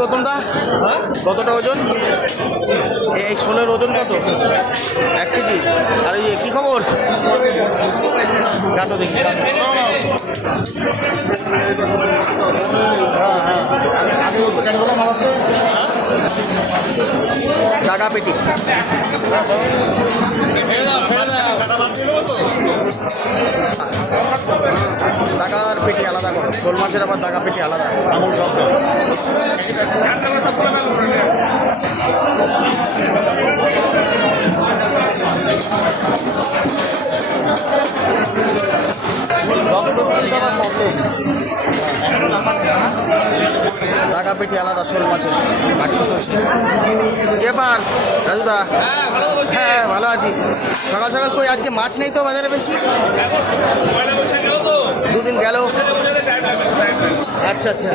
গতমদা? কতটা ওজন? এই শোলের ওজন কত? 1 কেজি। আর এই কী খবর? কাটো দেখি। দাগা পেটি, দাগার পেটি আলাদা করো। শোল মাছের আবার দাগা পেটি আলাদা। দাগা পেটি আলাদা, শোল মাছের কাটিং চলছে। ব্যাপার রাজুদা? হ্যাঁ ভালো আছি। সকাল সকাল কই আজকে মাছ নেই তো বাজারে বেশি? 2 দিন গেল। আচ্ছা আচ্ছা।